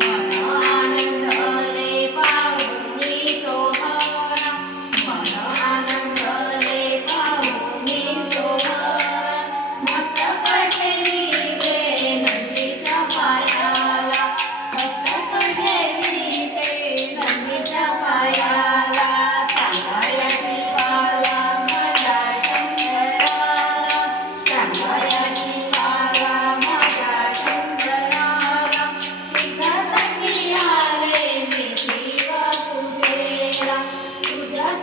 Thank.